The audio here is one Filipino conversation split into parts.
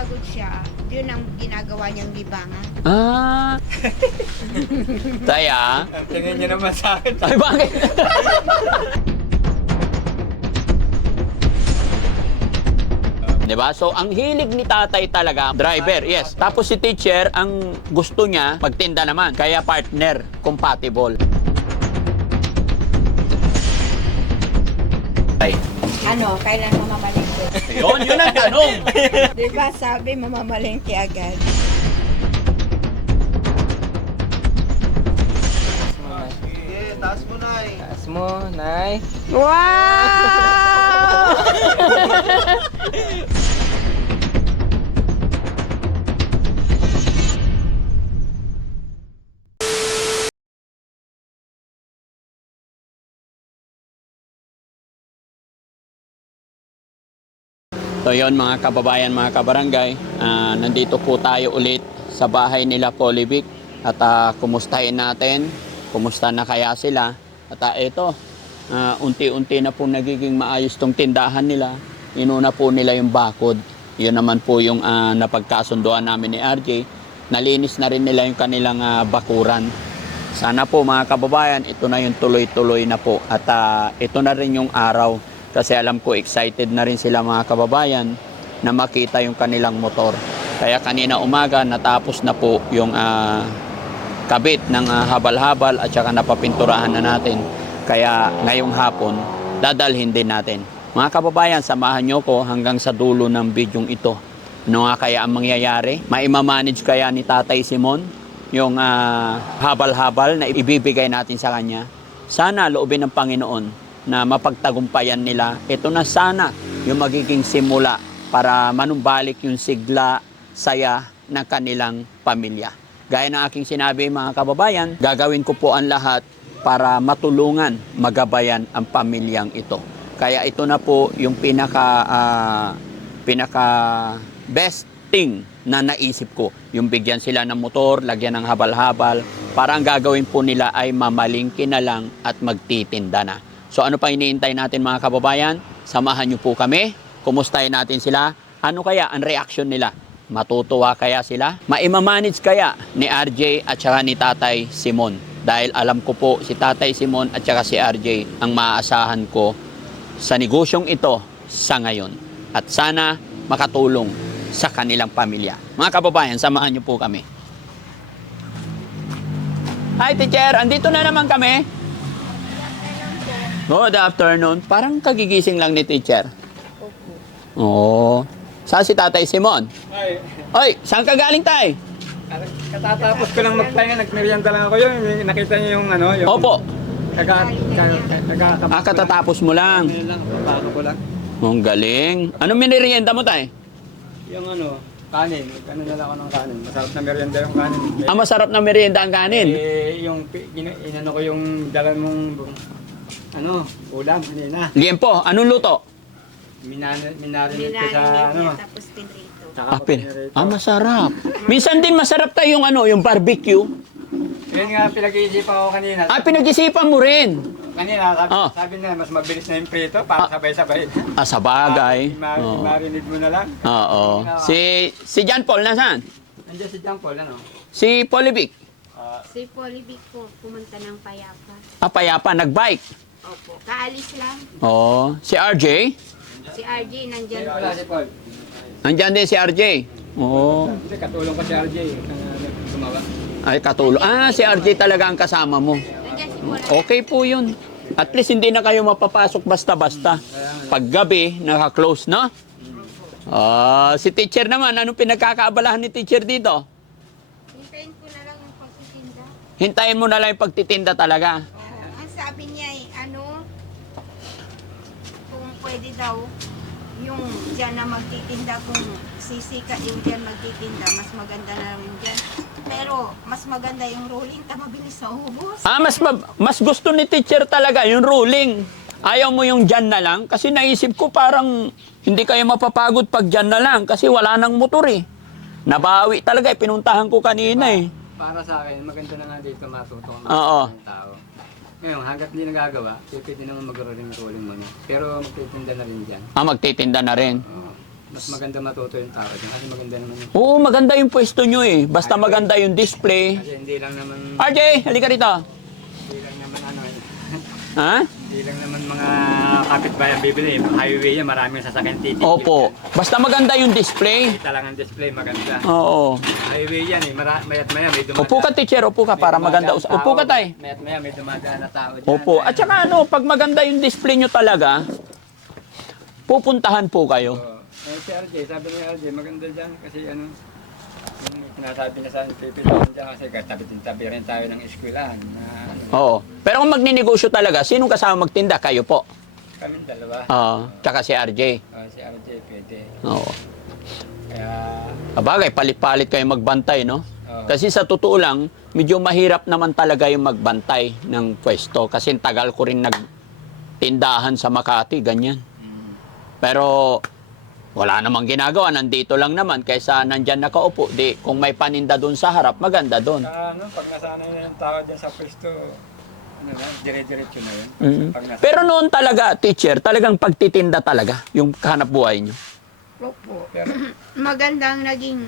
napapagod siya, yun ang ginagawa niyang libangan. Ah. Taya. Ang tingin niya naman sa akin. Ay, bakit? Diba? So, ang hilig ni tatay talaga, driver, yes. Tapos si teacher, ang gusto niya, magtinda naman. Kaya partner, compatible. Ay. Ano, kailan mamamalengke? Yun ang tanong. Diba sabi mamamalengke agad? Sige, taas mo na eh. Taas mo, Nay. Wow! So yun mga kababayan, mga kabarangay, nandito po tayo ulit sa bahay nila Polivic at kumustahin natin, kumusta na kaya sila. At ito, unti-unti na po nagiging maayos tong tindahan nila. Inuna po nila yung bakod. Yun naman po yung napagkasunduan namin ni RJ. Nalinis na rin nila yung kanilang bakuran. Sana po mga kababayan, ito na yung tuloy-tuloy na po. At ito na rin yung araw. Kasi alam ko excited na rin sila mga kababayan na makita yung kanilang motor. Kaya kanina umaga natapos na po yung kabit ng habal-habal at saka napapinturahan na natin. Kaya ngayong hapon dadalhin din natin. Mga kababayan, samahan nyo ko hanggang sa dulo ng bidyong ito. Ano nga kaya ang mangyayari? Maimamanage kaya ni Tatay Simon yung habal-habal na ibibigay natin sa kanya? Sana loobin ng Panginoon na mapagtagumpayan nila. Ito na sana yung magiging simula para manumbalik yung sigla, saya ng kanilang pamilya. Gaya ng aking sinabi mga kababayan, gagawin ko po ang lahat para matulungan, magabayan ang pamilyang ito. Kaya ito na po yung pinaka best thing na naisip ko. Yung bigyan sila ng motor, lagyan ng habal-habal, para ang gagawin po nila ay mamalingki na lang at magtitinda na. So ano pa iniintay natin mga kababayan? Samahan niyo po kami. Kumustahin natin sila. Ano kaya ang reaction nila? Matutuwa kaya sila? Maimamanage kaya ni RJ at saka ni Tatay Simon? Dahil alam ko po si Tatay Simon at saka si RJ ang maaasahan ko sa negosyong ito sa ngayon. At sana makatulong sa kanilang pamilya. Mga kababayan, samahan niyo po kami. Hi teacher, andito na naman kami. Good afternoon. Parang kagigising lang ni teacher. Oo. Saan si Tatay Simon? Ay, Oy, saan ka galing tay? katatapos ko lang magpahinga, nagmerienda lang ako yun. Nakita niyo yung ano, yung... Opo. Katatapos Katatapos mo lang. lang, baka ko lang. Ang galing. Anong minirienda mo tay? Yung ano, kanin. Ano na lang ako ng kanin. Masarap na merienda yung kanin. Ang masarap na merienda ang kanin. Yung inano ko yung dalan mong ano, ulam kanina. Liempo, anong luto? Minarinate ko sa ano. Tapos pinrito. Tsaka ko pinirito. Masarap. Minsan din masarap tayo yung ano, yung barbecue. Yun nga, pinag-iisipan ko kanina. Pinag-isipan mo rin. Kanina, Oh. sabi na, mas mabilis na yung prito para sabay-sabay. Sa bagay. Oo. Marinate mo na lang. Oo. Si John Paul nasaan? Andiyan si Jean Paul, ano? Si Polivic. Si Polivic po, pumunta ng Payapa. Payapa, nagbike. Opo, kaalis lang. Oo. Si RJ? Si RJ nandyan po. Wala si Paul. Nandyan din si RJ. Oo. Kasi katulong ko si RJ. Gumawa. Ay, katulong. Si RJ talaga ang kasama mo. Nandyan si Paul. Okay po yun. At least hindi na kayo mapapasok basta-basta. Pag gabi, naka-close, no? Si teacher naman, anong pinagkakaabalahan ni teacher dito? Hintayin ko na lang yung pagtitinda. Hintayin mo na lang yung pagtitinda talaga. Ang sabi niya kung pwede daw, yung dyan na magtitinda, kung sisika yung dyan magtitinda, mas maganda na rin dyan. Pero mas maganda yung rolling, mabilis na ubos. Mas gusto ni teacher talaga yung ruling. Ayaw mo yung dyan na lang? Kasi naisip ko parang hindi kayo mapapagod pag dyan na lang kasi wala nang motor eh. Nabawi talaga pinuntahan ko kanina eh. Para sa akin, maganda na nga dito matuto ang Oo. mga tao. Ngayon, hanggat hindi nagagawa, pwede naman mag-rolling muna. Pero magtitinda na rin dyan. Magtitinda na rin. Oo. Mas maganda matuto yung tao dyan kasi maganda naman yung... Oo, maganda yung pwesto nyo eh. Basta maganda yung display. Kasi hindi lang naman... RJ, halika rito. Hindi lang naman ano eh. Ha? Hindi lang naman mga kapitbayan bibili. Highway yan, maraming sasakyan titigil. Opo. Basta maganda yung display. Kita lang ang display, maganda. Oo. Highway yan eh, mayat maya may dumadaan. Upo ka, teacher. Upo ka para maganda. Upo ka, tay. Mayat maya may dumadaan na tao dyan. Opo. At saka ano, pag maganda yung display nyo talaga, pupuntahan po kayo. Oo. Si RJ, sabi ni RJ, maganda dyan kasi ano, yung sinasabi niya sa pipilihan dyan kasi tabi rin tayo ng eskwelahan. Na, ano, Oo. Pero kung magninegosyo talaga, sinong kasama magtinda? Kayo po. kaming dalawa. Oo. Tsaka si RJ. Si RJ pwede. Oo. Kaya, Abagay, palit-palit kayo magbantay, no? oo. Kasi sa totoo lang, medyo mahirap naman talaga yung magbantay ng pwesto. Kasi tagal ko rin nagtindahan sa Makati, ganyan. Pero wala namang ginagawa, nandito lang naman. Kaysa nandyan nakaupo, di, kung may paninda doon sa harap, maganda doon. Ano, pag nasanay na yung tao dyan sa pwesto, ano na, dire-diretso na yun. Mhm. Pag nasa, Pero noon talaga, teacher, talagang pagtitinda talaga, yung hanap buhay nyo. Opo. pero, Magandang naging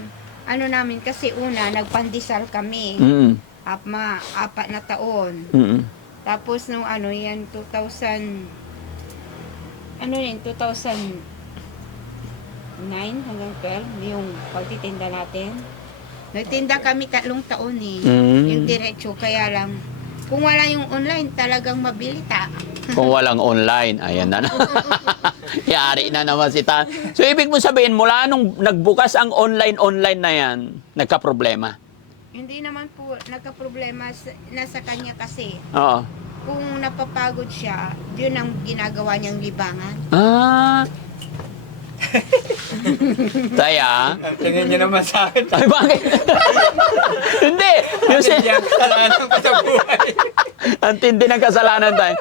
ano namin kasi una, nagpandesal kami. Mm. Apat na taon. Mm. Tapos nung ano yan, 2009 hanggang 12, yung pagtitinda natin. Nagtinda kami 3 taon eh. Mm. Yung diretso, kaya lang, kung wala yung online, talagang mabilita. Kung walang online, ayan na. Yari na naman si Ta. So, ibig mo sabihin, mula nung nagbukas ang online na yan, nagka-problema. Hindi naman po nagka-problema nasa kanya kasi. Oo. Kung napapagod siya, yun ang ginagawa niyang libangan. Ah. Kaya, ang tingin niyo naman sa akin, ay bakit? Hindi. Yung hindi ang kasalanan ko sa buhay. ang tindi ng kasalanan tayo.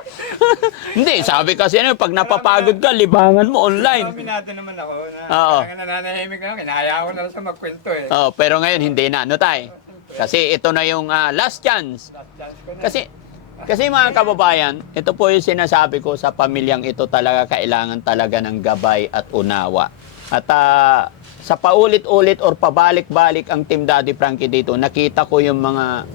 Hindi, sabi kasi ano, pag napapagod ka, libangan mo online. Aminado naman ako na Oo. kaya nananahimik na ako, kinahaya ko na lang sa magkwento eh. Oh, pero ngayon hindi na, ano tayo? Kasi ito na yung last chance. Last chance ko na. Kasi mga kababayan, ito po yung sinasabi ko sa pamilyang ito talaga kailangan talaga ng gabay at unawa. At sa paulit-ulit or pabalik-balik ang Team Daddy Frankie dito, nakita ko yung mga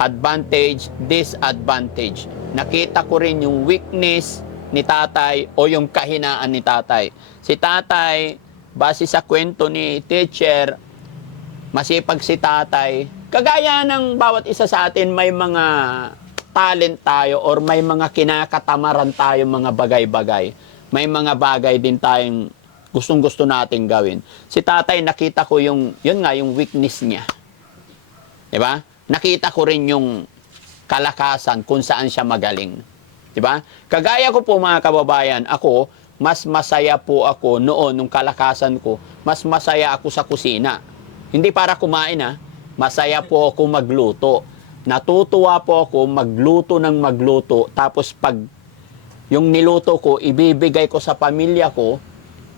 advantage, disadvantage. Nakita ko rin yung weakness ni tatay o yung kahinaan ni tatay. Si tatay, base sa kwento ni teacher, masipag si tatay. Kagaya ng bawat isa sa atin, may mga talent tayo or may mga kinakatamaran tayo mga bagay-bagay. May mga bagay din tayong gustong-gusto nating gawin. Si tatay, nakita ko yun nga, yung weakness niya. Diba? Nakita ko rin yung kalakasan kung saan siya magaling. Diba? Kagaya ko po mga kababayan, ako, mas masaya po ako noon, nung kalakasan ko, mas masaya ako sa kusina. Hindi para kumain masaya po ako magluto. Natutuwa po ako magluto ng magluto, tapos pag yung niluto ko, ibibigay ko sa pamilya ko,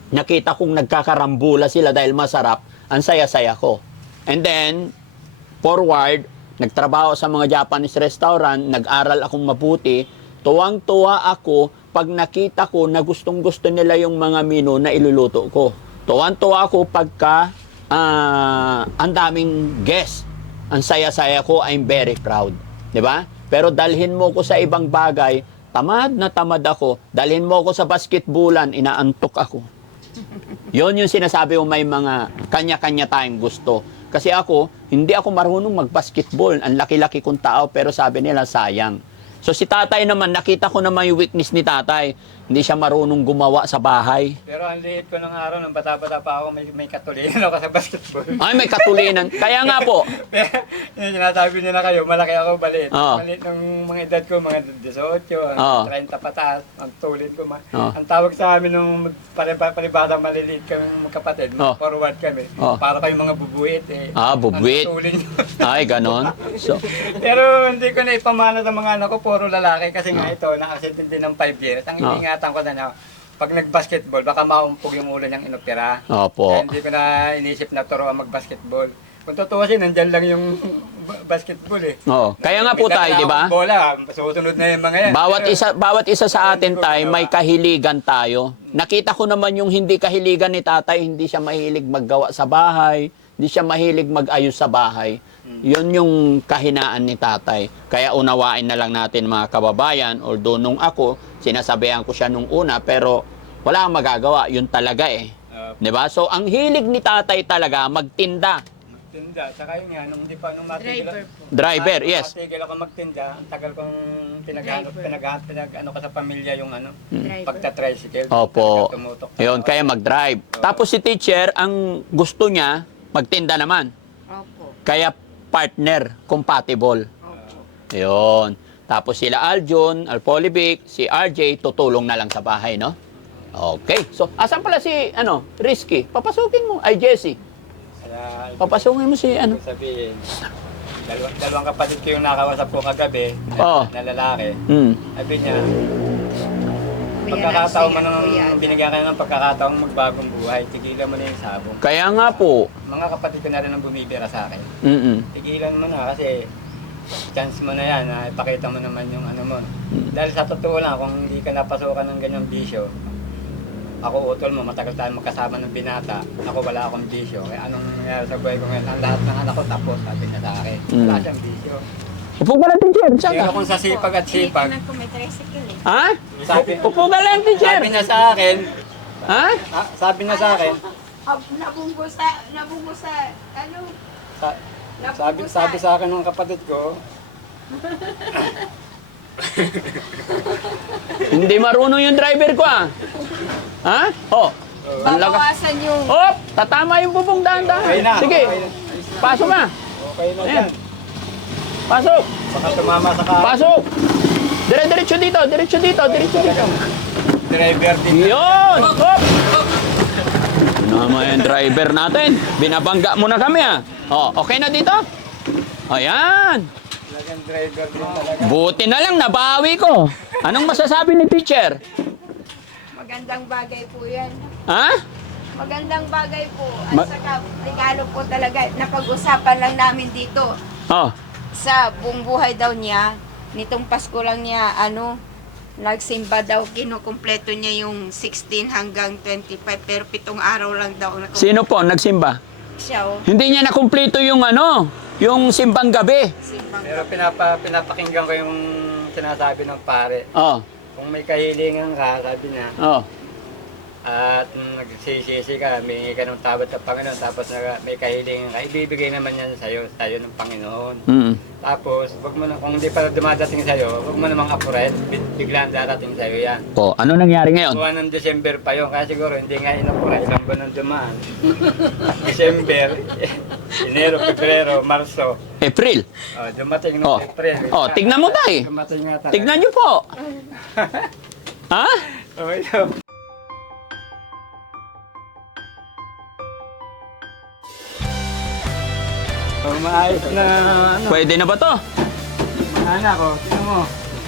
nakita kong nagkakarambula sila dahil masarap, ang saya-saya ko. And then, forward, nagtrabaho sa mga Japanese restaurant, nag-aral akong mabuti, tuwang-tuwa ako pag nakita ko na gustong-gusto nila yung mga menu na iluluto ko. Tuwang-tuwa ako pagka ang daming guests. Ang saya-saya ko, I'm very proud. Diba? Pero dalhin mo ko sa ibang bagay, tamad na tamad ako. Dalhin mo ko sa basketballan, inaantok ako. Yon yung sinasabi mo, may mga kanya-kanya tayong gusto. Kasi ako, hindi ako marunong mag-basketball. Ang laki-laki kong tao, pero sabi nila, sayang. So si tatay naman, nakita ko naman yung weakness ni tatay. Hindi siya marunong gumawa sa bahay. Pero ang liit ko ng araw, nung bata-bata pa ako, may katulinan ako sa basketball. Ay, may katulinan. Kaya nga po. Pero, yung sinasabi nila kayo, malaki ako, maliit. Oo. Maliit ng mga edad ko, mga 18, Oo. 30 pataas, ang tulid ko. Oo. Ang tawag sa amin nung palibasa maliliit kami magkapatid, Oo. forward kami. Oo. Para kayong mga bubuit eh. Bubuit. Ang tulid nyo. Ay, ganon. So, Pero hindi ko na ipamana sa mga anak ko, puro lalaki. Kasi nga ito, nakasentin din ng 5 years. Ang iniingatan ko na niya, pag nag-basketball, baka maumpog yung ulo niyang inopera. opo. Kaya hindi ko na inisip na turuan mag-basketball. Kung tutuusin, nandyan lang yung basketball eh. Oo. Kaya nga po tayo, di ba? Bola, susunod na yung mga yan. Bawat isa sa atin tayo may kahiligan tayo. Nakita ko naman yung hindi kahiligan ni tatay, hindi siya mahilig maggawa sa bahay, hindi siya mahilig mag-ayos sa bahay. Yun yung kahinaan ni tatay. Kaya unawain na lang natin mga kababayan, although nung ako, sinasabihan ko siya nung una, pero wala kang magagawa, yun talaga eh. Di ba? So, ang hilig ni tatay talaga, magtinda. Magtinda. Saka yun nga, nung matigil, Driver, yes. matigil ako magtinda, ang tagal kong pinag-ano ka sa pamilya yung pagta-tricycle. Opo. Tumutok. Yun, kaya mag-drive. Tapos si teacher, ang gusto niya, magtinda naman. Opo. Kaya partner, compatible. Opo. Yun. Tapos sila Aljon, Alpolivic, si RJ, tutulong na lang sa bahay, no? Okay. So, asan pala si, Risky? Papasukin mo. Ay, Jessie. Kaya, Papasukin mo si, sabihin, dalawang kapatid ko yung nakawasap ko kagabi, Oo. na lalaki. Sabi niya, pagkakataon mo nang binigyan ka ng pagkakataong magbagong buhay, tigilan mo na yung sabong. Kaya nga po. Mga kapatid ko na rin ang bumibira sa akin. Mm-mm. Tigilan mo na kasi chance mo na yan, ipakita mo naman yung ano mo. Dahil sa totoo lang, kung hindi ka napasukan ng ganyang bisyo, ako utol mo, matagal tayo magkasama ng binata, ako wala akong bisyo. Kaya anong nangyari sa buhay ko ngayon? Ang lahat ng anak ko tapos, sabi niya sa akin. Wala siyang bisyo. Upo ka lang, teacher. Saan Pero ka? kung sa sipag at sipag, Dito na tricycle eh. Ha? sabi, Upo ka lang, teacher. sabi niya sa akin, Ha? sabi niya sa akin, Nabunggo sa, ano, sabi sa akin ng kapatid ko, Hindi marunong yung driver ko, ah. Ha? Oh. Ang lakas. babawasan yung, Oh, tatama yung bubong dahan-dahan. okay na. Sige. Okay na. Pasok na. Okay na Ayan. yan. Pasok. Baka tumama sa Pasok. Diretso dito. Diretso dito. driver din. Yun. Hop. Nama yung driver natin. Binabangga mo na kami, ah. Oh, okay na dito? Ayan. Talagang driver din talaga. Buti na lang, nabawi ko. Anong masasabi ni teacher? magandang bagay po yan. Ha? Magandang bagay po. At Ma- saka, regalo po talaga. Napag-usapan lang namin dito. Oh. Sa buong buhay daw niya, nitong Pasko lang niya, nagsimba daw, kinukumpleto niya yung 16 hanggang 25, pero 7 araw lang daw. Sino po nagsimba? Siya, oh. Hindi niya nakumpleto yung yung simbang gabi. Simbang. Pero pinapakinggan ko yung sinasabi ng pare. Oh. Kung may kahilingan ka, sabi niya, Oh. at nagsisisi ka, may ka ng tawad sa Panginoon, tapos may kahilingan ka, ibibigay naman yan sa'yo ng Panginoon. Mm. Tapos, wag mo na, kung hindi pa dumadating sa'yo, wag mo namang apuret, biglaan darating sa'yo yan. Oh, ano nangyari ngayon? Buwan ng December pa yun, kaya siguro hindi nga inapura, ilang buwan ng dumaan. December, Enero, Pebrero, Marso, April. dumating Oh. noong April. Oh, tignan mo tayo. Dumating nga talaga. Tignan niyo po. Ha? Okay, so, maayos na ano. Pwede na ba to? Anak ko, tingnan mo.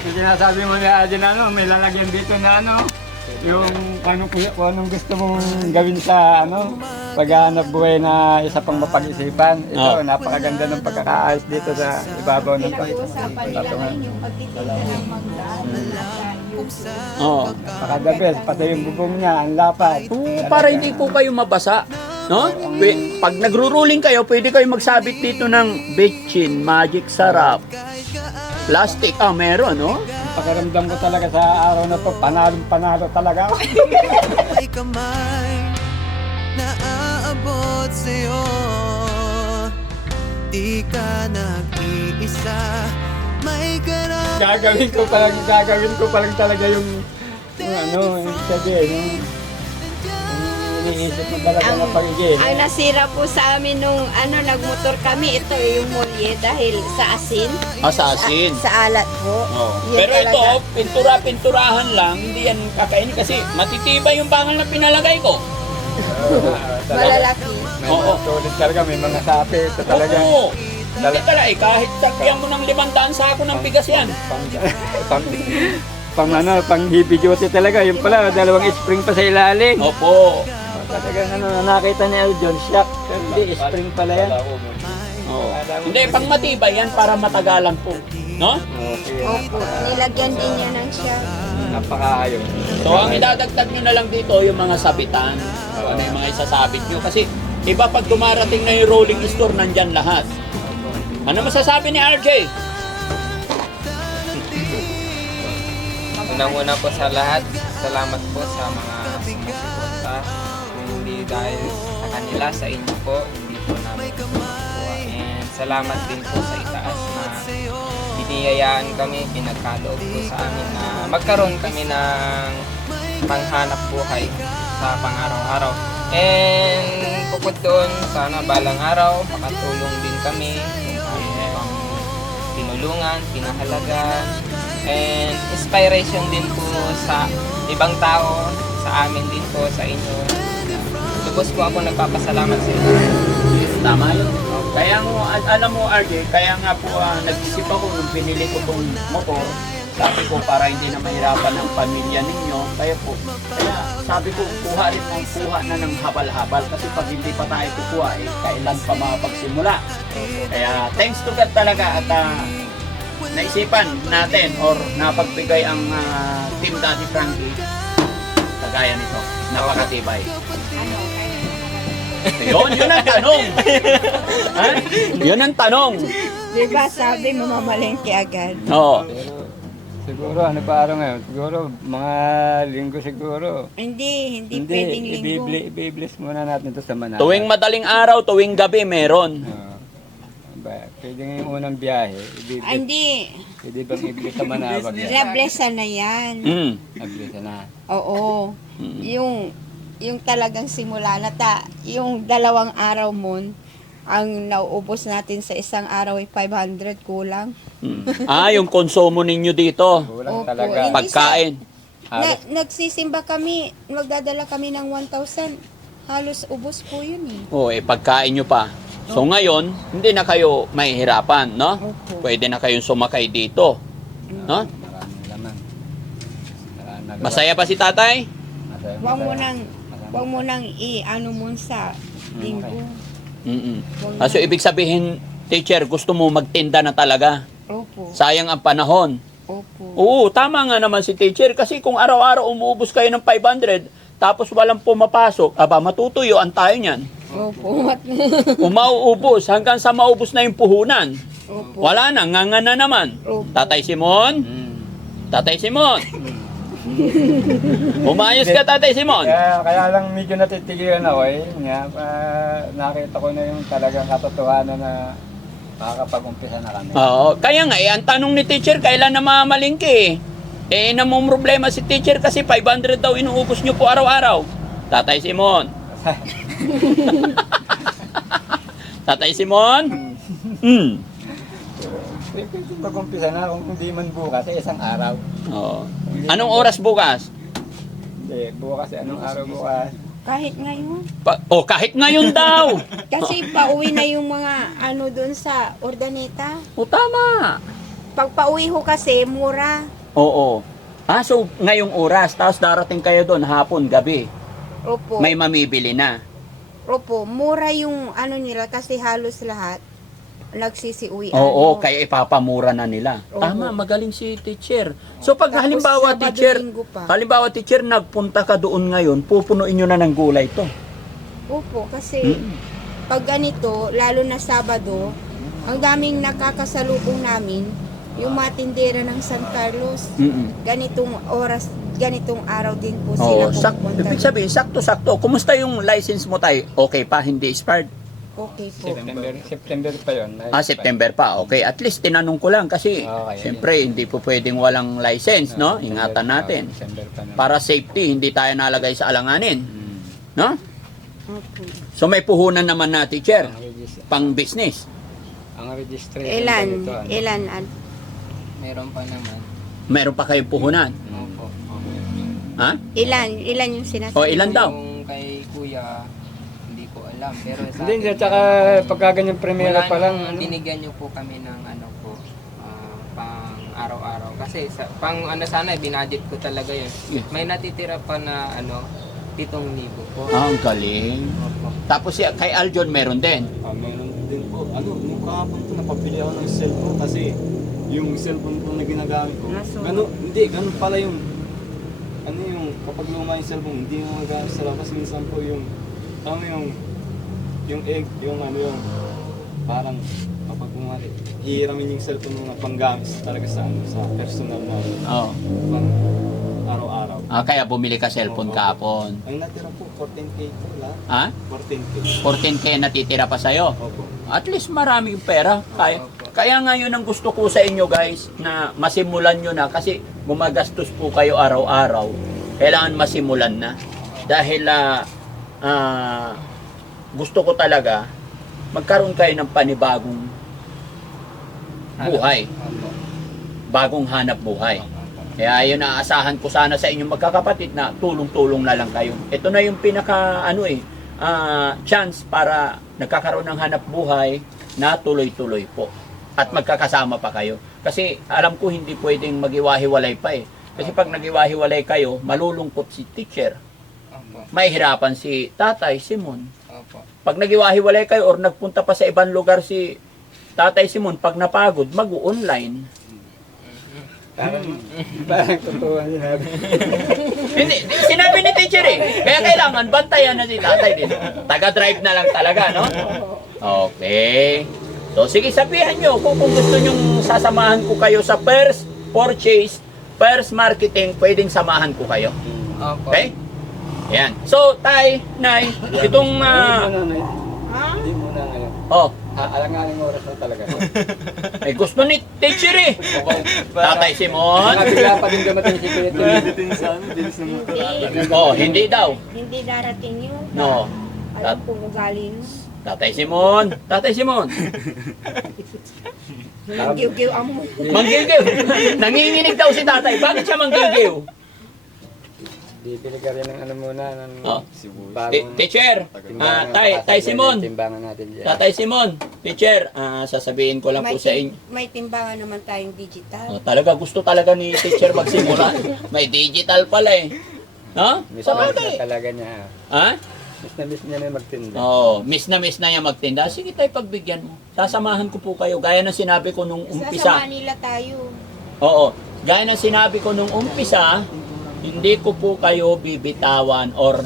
Yung sinasabi mo ni Adin, may lalagyan dito na yung kung anong gusto mong gawin sa paghahanap buhay na isa pang mapag-isipan. Ito, Oh. napakaganda ng pagkakaayos dito sa ibabaw ng Pinag-uusapan nila ngayon yung pagtitinda ng mangga. Oh. Napaka-the best, pati yung bubong niya, ang lapad. Para hindi po kayo mabasa. No? Pag nagro-rolling kayo, pwede kayo magsabit dito ng Bitchin, Magic Sarap. Plastic. Meron, no? Pakiramdam ko talaga sa araw na to, panalo talaga ako. May kamay na aabot sa'yo. Di ka nag-iisa. May karap. Gagawin ko pa lang talaga yung sabihin, yung iniisip mo talaga na pagiging. Ang nasira po sa amin nung nagmotor kami, ito yung molye dahil sa asin. Sa asin. Sa alat po. Oh. Yun Pero ito, talaga. pinturahan lang, hindi yan kakainin kasi matitibay yung bangal na pinalagay ko. Malalaki. Oo. Tulad talaga, may mga sapi. Ito talaga. Oo. Hindi pala kahit sakyan mo ng 500 sako ng bigas yan. Pang heavy duty talaga. Yung pala, 2 spring pa sa ilalim. Opo. Talagang ano, nakita niya John shock. Hindi, spring pala yan. Oo. Hindi, pang matibay yan para matagalan po. No? Opo, nilagyan din niya ng siya. Napakaayos. So, ang idadagdag nyo na lang dito, yung mga sabitan. So, ano yung mga isasabit nyo. Kasi, iba pag dumarating na yung rolling store, nandyan lahat. Ano masasabi ni RJ? Unang-una po sa lahat, salamat po sa mga sumusuporta. Kung hindi dahil sa kanila, sa inyo po, hindi po namin makukuha. And salamat din po sa itaas na biniyayaan kami, pinagkaloob po sa amin na magkaroon kami ng panghanap buhay sa pang-araw-araw. And bukod doon, sana balang araw, makatulong din kami kung paano pang tinulungan, pinahalagan, and inspiration din po sa ibang tao, sa amin din po, sa inyo. Lubos po ako nagpapasalamat sa inyo. Tama yun. Kaya mo, alam mo RJ, kaya nga po nag-isip ako nung pinili ko tong motor. Sabi ko para hindi na mahirapan ang pamilya ninyo. Kaya sabi ko kuha rin ng kuha na ng habal-habal. Kasi pag hindi pa tayo kukuha, kailan pa makapagsimula. Kaya thanks to God talaga at naisipan natin or napagbigay ang Team Daddy Frankie kagaya nito. Napakatibay. Yun ang tanong. Ha? Yun ang tanong. Diba sabi mamamalengke agad? Oo. Siguro, ano pa araw ngayon? Siguro, mga linggo siguro. Hindi pwedeng linggo. I-bless muna natin ito sa Manila. Tuwing madaling araw, tuwing gabi, meron. Pwede nga yung unang biyahe. Hindi, Pwede bang i-bless sa Manawag yan? nablessan na yan. Mm. I-bless na. Oo. Yung talagang simula na yung 2 araw mo, ang nauubos natin sa isang araw ay 500 kulang. Mm. Yung konsumo ninyo dito. Kulang Opo, talaga. hindi Pagkain. Nagsisimba kami, magdadala kami ng 1,000. Halos ubos po yun eh. Oo, pagkain nyo pa. So ngayon, hindi na kayo mahihirapan, no? Opo. Pwede na kayong sumakay dito. No? Maraming laman. Maraming Masaya pa si tatay? Masaya. Huwag mo nang i-ano mo sa linggo. Mm-mm. So ibig sabihin, teacher, gusto mo magtinda na talaga. Opo. Sayang ang panahon. Opo. Oo, tama nga naman si teacher kasi kung araw-araw umuubos kayo ng 500 tapos walang pumapasok, matutuyuan tayo niyan. Opo. Umauubos hanggang sa maubos na yung puhunan. Opo. Wala na, nganga na naman. Opo. Tatay Simon? Tatay Simon? Umayos ka, Tatay Simon? Kaya lang medyo natitigilan ako nakita ko na yung talagang katotohanan na makakapag-umpisa na kami. Oo, kaya nga, ang tanong ni teacher, kailan na mamalingki? Namong problema si teacher kasi 500 daw inuubos nyo po araw-araw. Tatay Simon? Tatay Simon? Pwede mag-umpisa na kung hindi man bukas, isang araw. Oo. Anong oras bukas? Hindi, bukas, anong araw bukas? Kahit ngayon. Kahit ngayon daw. Kasi pauwi na yung mga doon sa Ordaneta. Tama. Pag pauwi ho kasi, mura. Oo. So ngayong oras, tapos darating kayo doon hapon, gabi. Opo. May mamibili na. Opo, mura yung nila kasi halos lahat nagsisiuwi. Oo, kaya ipapamura na nila. Oo. Tama, magaling si teacher. So pag Tapos halimbawa Sabado, teacher, nagpunta ka doon ngayon, pupunuin nyo na ng gulay to. Opo, kasi pag ganito, lalo na Sabado, ang daming nakakasalubong namin, yung mga tindera ng San Carlos. Ganitong oras, ganitong araw din po sila pupunta. Ibig sabihin, sakto-sakto. Kumusta yung license mo tayo? Okay pa, hindi expired? Okay po. September pa yun. September pa. Okay, at least tinanong ko lang kasi Okay. siyempre hindi po pwedeng walang license, no? Ingatan natin. September pa naman. Para safety, hindi tayo nalagay sa alanganin, no? Opo. So may puhunan naman na teacher, pang business. Ang registration Ilan? Meron pa naman. Meron pa kayong puhunan. Opo. Ha? Ilan yung sinasabi? Ilan daw? Yung kay kuya, hindi ko alam. Pero sa Hindi, akin, tsaka pagkaganyan primera pa lang. binigyan nyo po kami ng pang araw-araw. Kasi pang sana, binadget ko talaga yun. May natitira pa na 7,000 po. Ah, ang galing. Opo. Tapos kay Aljon meron din. Meron din po. Nung kahapon po napabili ako ng cellphone kasi yung cellphone po na ginagamit ko. Ganun pala yung kapag luma yung cellphone, hindi mo magagamit sa labas. Minsan po yung parang kapag bumalik, hihiramin yung cellphone mo na panggamit talaga sa personal na Oh. pang araw-araw. Kaya bumili ka cellphone kahapon. Ang natira po, 14K po lahat. Ha? 14K. 14K natitira pa sa'yo. Opo. At least maraming pera. Kaya ngayon ang gusto ko sa inyo guys na masimulan nyo na kasi gumagastos po kayo araw-araw. Kailangan masimulan na. Dahil gusto ko talaga magkaroon kayo ng panibagong buhay. Opo. Bagong hanap buhay. Kaya yun aasahan ko sana sa inyong magkakapatid na tulong-tulong na lang kayo. Ito na yung pinaka chance para nagkakaroon ng hanap buhay na tuloy-tuloy po. At magkakasama pa kayo. Kasi alam ko hindi pwedeng magiwahiwalay pa eh. Kasi pag nagiwahiwalay kayo, malulungkot si teacher. Opo. Mahihirapan si Tatay Simon. Opo. Pag nagiwahiwalay kayo or nagpunta pa sa ibang lugar si Tatay Simon, pag napagod, mag-online. Parang totoo ang sinabi. Hindi, sinabi ni teacher eh. Kaya kailangan bantayan na si tatay din. Taga-drive na lang talaga, no? Okay. So, sige, sabihan nyo kung gusto nyong sasamahan ko kayo sa first purchase, first marketing, pwedeng samahan ko kayo. Opo. Okay? Yan. So, tay, nay, itong... Hindi muna ngayon. oh, Alanganing oras na talaga. may gusto ni teacher eh. Tatay Simon. Bigla pa din dumating si Kuya Tim. Din sa bilis ng motor. Oh, hindi daw. Hindi darating yun. No. Alam kong ugali nun. Tatay Simon. Tatay Simon. Nagyugiw ang mo. Manggigiw. Nanginginig daw si tatay. Bakit siya manggigiw? Bibili ka rin ng ano muna. Ng Oh. bagong Teacher. timbangan. Tay Simon. Timbangan natin dyan. Tatay Simon. Teacher, sasabihin ko lang po sa inyo. May timbangan naman tayong digital. Oh, talaga gusto talaga ni teacher magsimula. May digital pala eh. No? Miss Sa na bagay. talaga niya. Ha? Miss na niya magtinda. Oh, miss na niya magtinda. Sige tayo pagbigyan mo. Sasamahan ko po kayo. Gaya ng sinabi ko nung umpisa. Sasama nila tayo. Oo. Gaya ng sinabi ko nung umpisa, hindi ko po kayo bibitawan or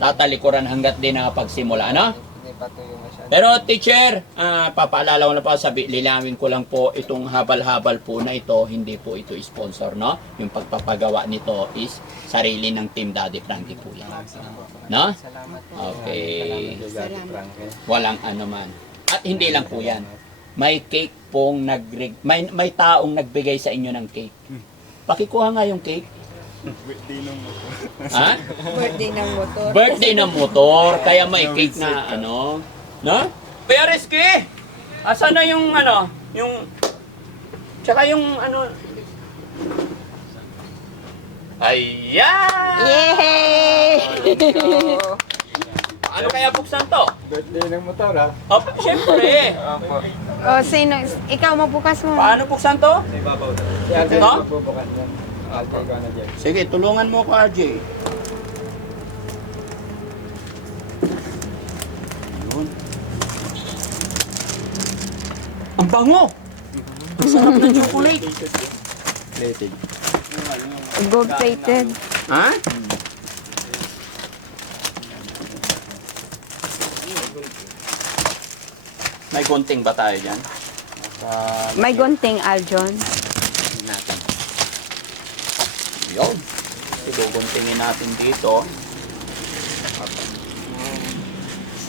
tatalikuran hanggat di nakapagsimula, ano? Hindi pa tuyo masyado. Pero teacher, papaalala ko na po, lilawin ko lang po itong habal-habal po na ito, hindi po ito sponsor, no? Yung pagpapagawa nito is sarili ng Team Daddy Frankie po yan. No? Salamat po. Okay. Salamat. Walang ano man. At hindi lang po yan. May cake pong may taong nagbigay sa inyo ng cake. Pakikuha nga yung cake. Ha? Birthday ng motor. Birthday ng motor, kaya may cake na ano. No? Kuya Rizky! Asa na yung ano? Yung... Tsaka yung ano... Ayan! Yay! Ano kaya buksan to? Birthday ng motor ha. Oh, syempre. Opo. Sino? Ikaw magbukas mo. Paano buksan to? Si Alvin Ito? magbubukan yan. Alvin ko na dyan. Sige, tulungan mo ko, RJ. Yun. Ang bango! Ang sarap ng chocolate. Plated. Gold plated. Ha? May gunting ba tayo dyan? May gunting, Aljon. Natin. Yun. Iguguntingin natin dito.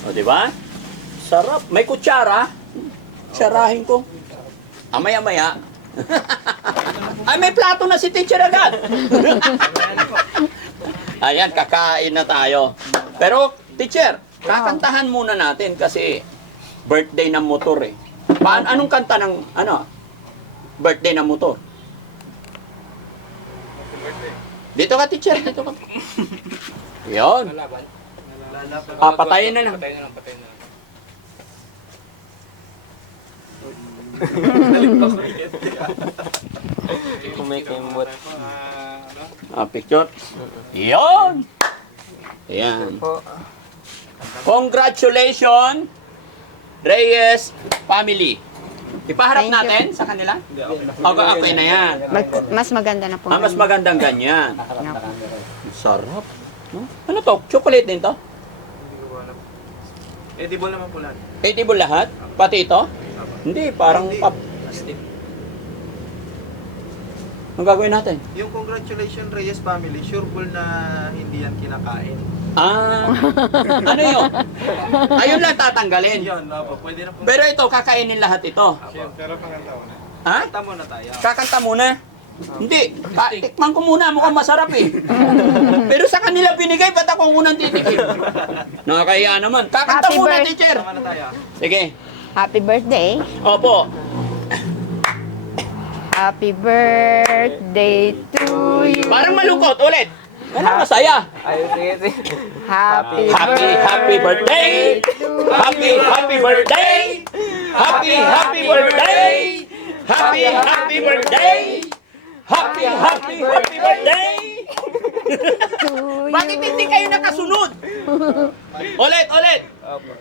O, di ba? Sarap. May kutsara. Kutsarahin ko. Amaya-maya. Ay, may plato na si teacher agad. Ayan, kakain na tayo. Pero, teacher, kakantahan muna natin kasi birthday ng motor eh. Anong kanta ng, ano, birthday ng motor? Dito ka, teacher. Dito ka. Yun. Patayin na lang. Patayin na lang, patayin na lang. Kumikimot. Picture. Yun. Ayan. Po. Congratulations, Reyes family. Ipaharap Thank you. natin sa kanila? Okay na yan. Mas maganda na po. Mas ganun. magandang ganyan. Opo. Sarap. No? Ano to? Chocolate din to? Edible naman po lahat. Edible lahat? Pati ito? Hindi, parang pop. Plastic. Ang gagawin natin? Yung congratulations Reyes family, sure ball na hindi yan kinakain. Ah, ano yun? Ayun lang tatanggalin. Yun, opo, pwede na po. Pero ito, kakainin lahat ito. Pero pangalawa na. Ha? Kanta muna tayo. Kakanta muna? Hindi. Tikman ko muna. Mukhang masarap eh. Pero sa kanila binigay, ba't ako unang titikim? Nakakaya naman. Kakanta Happy muna, birth- teacher. Tama na tayo. Sige. Happy birthday. Opo. Happy birthday to you. Parang malungkot. Ulit. Ano masaya? Ay, sige. Happy Happy birthday! Happy birthday! Happy birthday! Happy birthday! Happy birthday! to you. Bakit hindi kayo nakasunod? Ulit!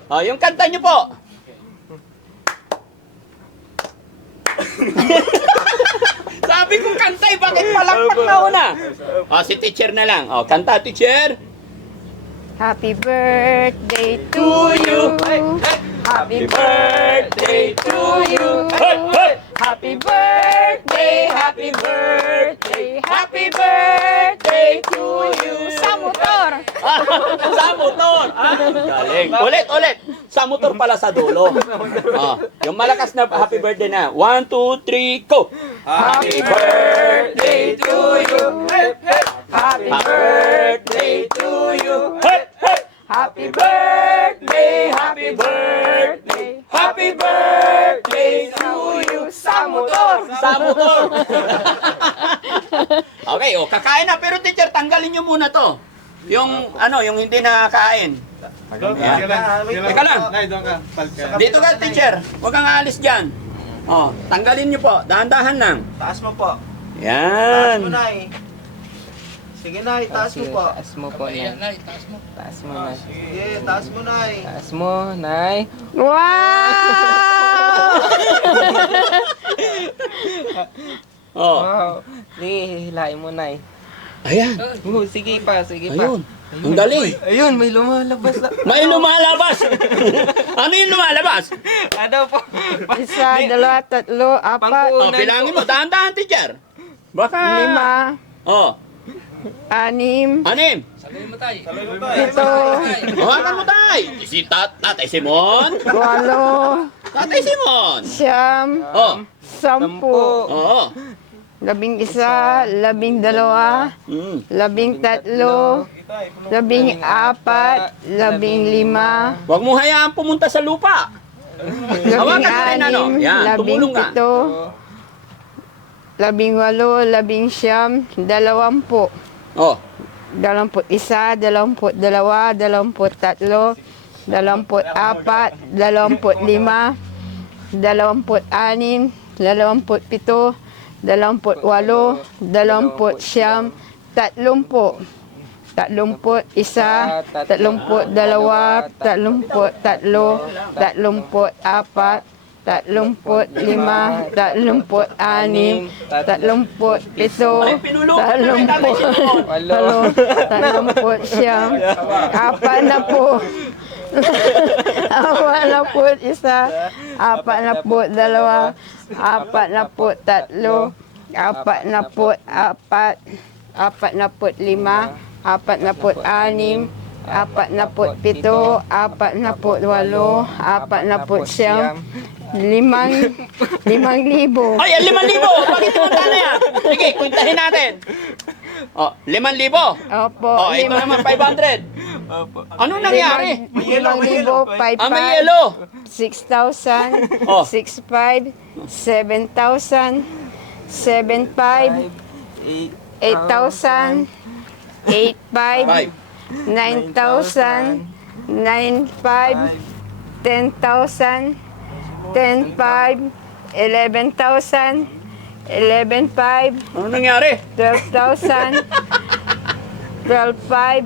Oh, yung kanta nyo po. Sabi kong kantay, bakit palakpak na una? Oh, si teacher na lang. Oh, kanta, teacher. Happy birthday to you. Happy birthday to you. Happy birthday, happy birthday, happy birthday to you. Sa motor. Sa motor. Galing. Ulit. Sa motor pala sa dulo. Oh, yung malakas na happy birthday na. 1, 2, 3, go! Happy birthday to you. Happy birthday to you. Happy birthday, happy birthday, happy birthday to you. Sa motor. Sa motor. Okay, oh, kakain na. Pero teacher, tanggalin nyo muna to. Yung, yung hindi nakakain. Teka lang. Nay, doon ka. Palka. Dito ka, teacher. Huwag kang aalis dyan. Oh, tanggalin nyo po. Dahan-dahan lang. Taas mo po. Taas mo, Yan. Nay. Sige, Nay. Taas mo Sige, po. taas mo po yan. Taas mo na. Sige, taas mo, Nay. Taas mo, Nay. Wow! Oh. Wow. Sige, hilahin mo, Nay. Ayan. Sige pa. Ayun. Ang galing. Ayun, may lumalabas na. May lumalabas. Ano yung lumalabas? Ano po? Isa, dalawa, tatlo, apat, Oh, bilangin mo. Dahan-dahan, teacher. Baka... 5, Oh. 6, Anim. 7, Hawakan mo tayo. Si Tatay Simon. 8, Tatay Simon. 9, Oh. 10, Oo. 11, 12, 13, 14, 15, 16, 17, Huwag mo hayaan pumunta sa lupa. Hawakan mo rin, ano? Yan, tumulong ka. 18, 19, 20, 20, Oh. 21, 22, 23, 24, 25, 26, 27, 28, 29, 30, 31, 32, 33, 34, 35, 36, 37, Ay, pinulong ko na kay Tatay Simon. 5,000. Ay, 5,000! Bakit pumunta na yan? Sige, kwentahin natin. Oh, 5,000. Opo. Oh, ito naman 500. Ano nangyari? 5,000, Ah, may yelo. 6,000, Oh. 6,500, 7,000, 7,500, 8,000, 8,500, 9,000, 9,500, 10,000, 10,500, 11,000, 11,500, Ano nangyari? 12,000, 12,500,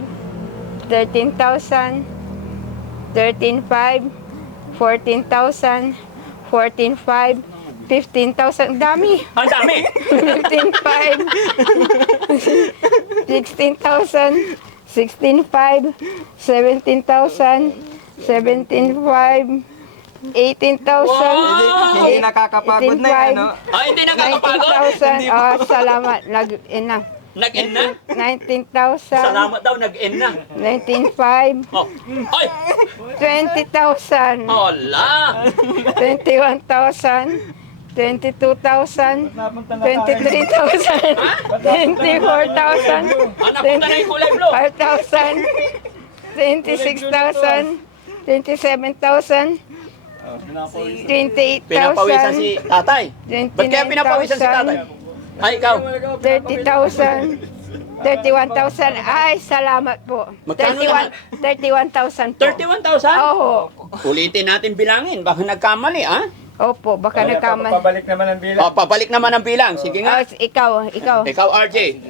13,000, 13,500, 14,000, 14,500, 15,000. Dami. Ang dami! 15,500, 16,000, 16,500, 17,000, 17,500, 18,000, Hindi nakakapagod na yan, no? Hindi nakakapagod. 19,000. Salamat. Nag-in na. Nag-in na? 19,000, Salamat daw, nag-in na. 19,500, Oh. Ay! 20,000, Hola! 21,000, 22,000, 23,000, 24,000, Napunta na yung kulay blue. 5,000, 26,000, 27,000, 28,000, Pinapawisan si tatay. Ba't kaya pinapawisan si tatay? Ay, ikaw. 30,000, 31,000. Ay, salamat po. Magkano lahat? 31,000 po. 31,000? Oo. Ulitin natin bilangin. Baka nagkamali, ah? Opo, baka nagkaman. Pabalik naman ang bilang. O, pabalik naman ang bilang. Sige nga. Ikaw. Ikaw, RJ.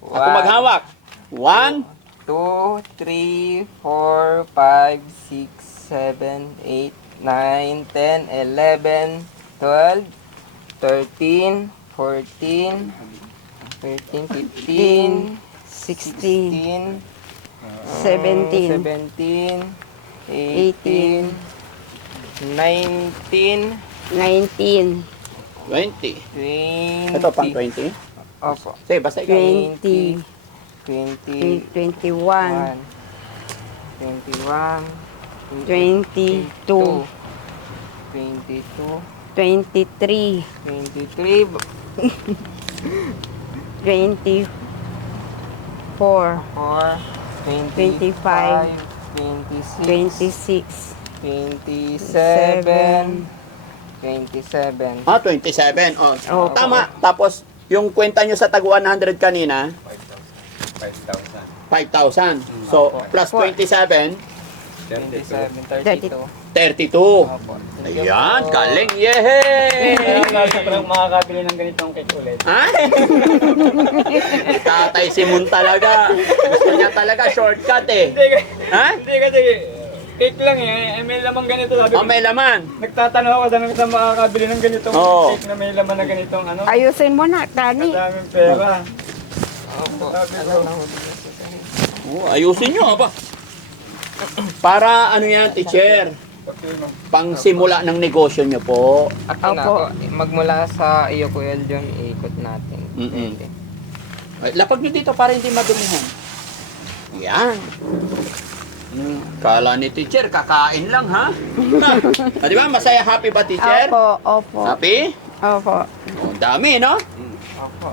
Ako maghawak. 1, 2, 3, 4, 5, 6, 7, 8, 9, 10, 11, 12, 13, 14, 13, 15, 16, 17, 17, 18, 19, 19, 20. 20. Ito, pang 20. Opo. Sige, basta ikaw. 20, 20, 21, 21, 22, 22, 23, 23, 24, 4, 25, 26, 26, 27, 27. 27. O, Opo. tama. Tapos, yung kwenta nyo sa tag 100 kanina, 5,000. 5,000. So, plus 27, 27, 32. 32. Opo. Ayan, galing. Yehey! Kaya parang makakabili ng ganitong cake ulit. Ha? Tatay Simon talaga. Gusto niya talaga shortcut eh. Ha? Hindi kasi cake lang eh. May lamang ganito sabi Oh, ko. may laman. Nagtatanong ako saan makakabili ng ganitong Oo. cake na may laman na ganitong ano. ayusin mo na, Tani. Kadaming pera. Opo. Oh, ayusin nyo, aba. Para ano yan, teacher? Pang simula ng negosyo nyo po. Ako na Opo. ako. Magmula sa iyo, Kuya John, ikot natin. Mm-mm. Pwede. Ay, lapag nyo dito para hindi madumihan. Yan. Kala ni teacher, kakain lang ha? Di ba? Masaya, happy ba teacher? Opo. Happy? Opo. Oh, dami, no? Opo.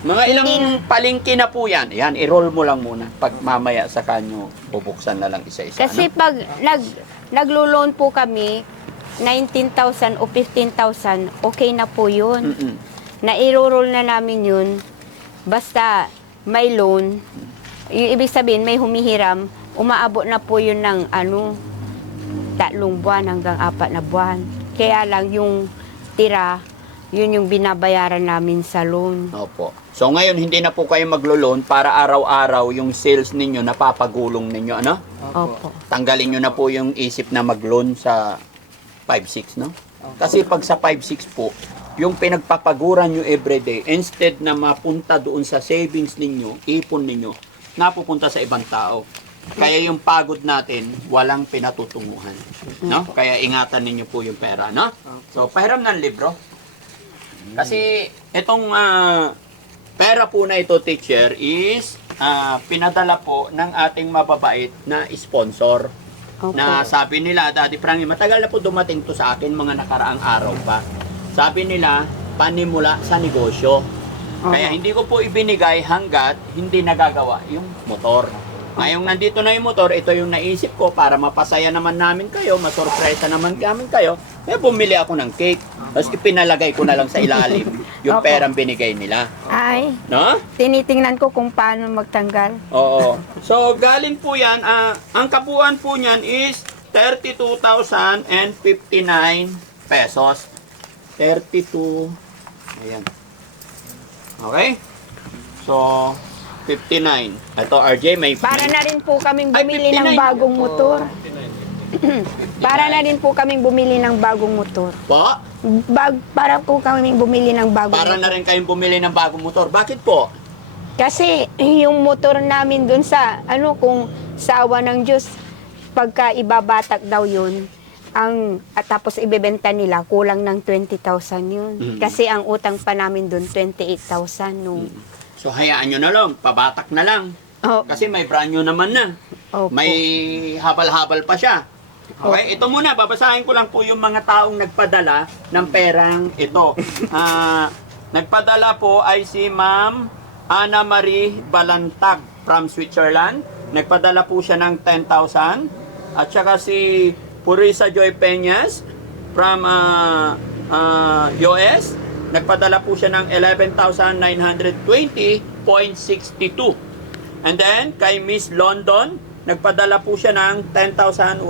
Mga ilang palengke na po yan. Yan, i-roll mo lang muna. Pag mamaya sa kanyo, bubuksan na lang isa-isa. Kasi no? pag naglo-loan po kami, 19,000 o 15,000, okay na po yun. Mm-mm. Na-roll na namin yun. Basta may loan, yung ibig sabihin may humihiram, umaabot na po yun ng 3 buwan hanggang 4 na buwan. Kaya lang yung tira, yun yung binabayaran namin sa loan. Opo. So ngayon, hindi na po kayo maglo-loan para araw-araw yung sales ninyo napapagulong ninyo, ano? Opo. Tanggalin nyo na po yung isip na mag-loan sa 5-6, no? Kasi pag sa 5-6 po, yung pinagpapaguran nyo everyday, instead na mapunta doon sa savings ninyo, ipon ninyo, napupunta sa ibang tao. Kaya yung pagod natin, walang pinatutunguhan. No? Kaya ingatan ninyo po yung pera, no? So, pahiram ng libro. Kasi itong pera po na ito, teacher, is pinadala po ng ating mababait na sponsor. Opo. Na sabi nila, Daddy Frankie, matagal na po dumating to sa akin mga nakaraang araw pa. Sabi nila, panimula sa negosyo. Kaya hindi ko po ibinigay hanggat hindi nagagawa yung motor. Ngayong nandito na yung motor, ito yung naisip ko para mapasaya naman namin kayo, masorpresa naman namin kayo. Kaya bumili ako ng cake. Tapos ipinalagay ko na lang sa ilalim yung Opo. perang binigay nila. Ay, No? tinitingnan ko kung paano magtanggal. Oo. So, galing po yan, ang kabuuan po niyan is 32,059 pesos. 32, ayan. Okay? So, 59. Ito, RJ, may... Para na rin po kaming Ay, bumili ng 59 bagong motor. Para na rin po kaming bumili ng bagong motor. Po? Para po kaming bumili ng bagong Para motor. na rin kayong bumili ng bagong motor. Bakit po? Kasi yung motor namin dun sa, kung sa awa ng Diyos, pagka ibabatak daw yun, at tapos ibebenta nila, kulang ng 20,000 yun. Kasi ang utang pa namin dun, 28,000 nung... So, hayaan nyo na lang. Pabatak na lang. Oh, Kasi may brand new naman na. opo. May habal-habal pa siya. Okay, ito muna, babasahin ko lang po yung mga taong nagpadala ng perang ito. Nagpadala po ay si Ma'am Ana Marie Balantag from Switzerland. Nagpadala po siya ng 10,000. At saka si Purisa Joy Peñas from US. Nagpadala po siya ng 11,920.62. And then, kay Miss London, nagpadala po siya ng 10,138.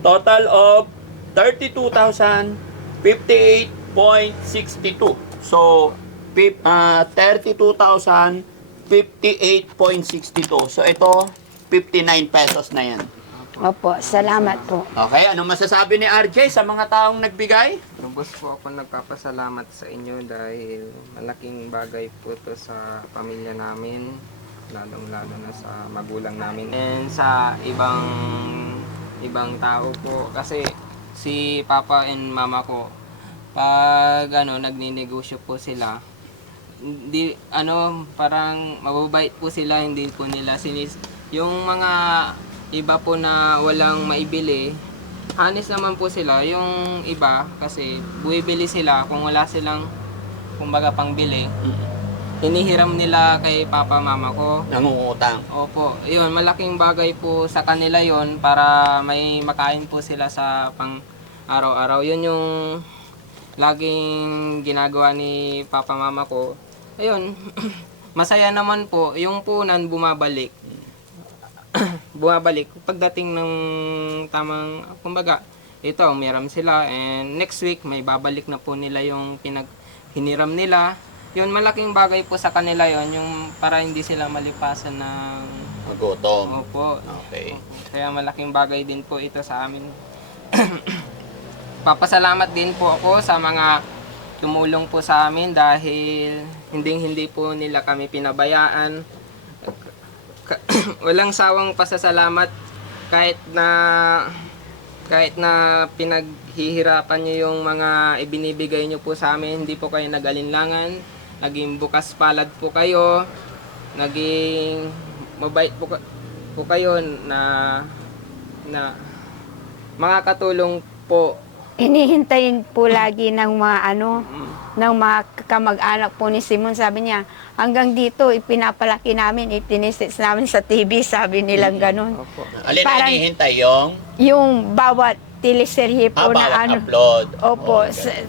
Total of 32,058.62. So, 32,058.62. So, ito, 59 pesos na yan. Opo, salamat po. Okay, anong masasabi ni RJ sa mga taong nagbigay? Lubos po ako nagpapasalamat sa inyo dahil malaking bagay po to sa pamilya namin, lalong-lalo na sa magulang namin. And sa ibang tao po, kasi si Papa and Mama ko, pag nagninegosyo po sila, parang mababait po sila, hindi po nila yung mga iba po na walang maibili, honest naman po sila. Yung iba, kasi buibili sila kung wala silang, kumbaga, pangbili. Hinihiram nila kay Papa, Mama ko. Nangungutang. Opo, yun, malaking bagay po sa kanila yon para may makain po sila sa pang araw-araw. Yun yung laging ginagawa ni Papa, Mama ko. Ayun, masaya naman po, yung punan bumabalik. Pagdating ng tamang, kumbaga, ito, umiram sila, and next week may babalik na po nila yung hiniram nila. Yun, malaking bagay po sa kanila yon, yung para hindi sila malipasan ng Magutom. Opo. Okay. Kaya malaking bagay din po ito sa amin. Papasalamat din po ako sa mga tumulong po sa amin dahil hindi po nila kami pinabayaan. Walang sawang pasasalamat kahit na pinaghihirapan niyo yung mga ibinibigay niyo po sa amin, hindi po kayo nag-alinlangan, naging bukas palad po kayo, naging mabait po kayo na mga katulong po. Inihintayin po lagi ng mga ng mga kamag-anak po ni Simon. Sabi niya, hanggang dito ipinapalaki namin, itinisis namin sa TV, sabi nilang ganun. Opo. Alin Parang- na hinihintay yung Yung bawat teleserye po na bawat upload? Opo, Okay.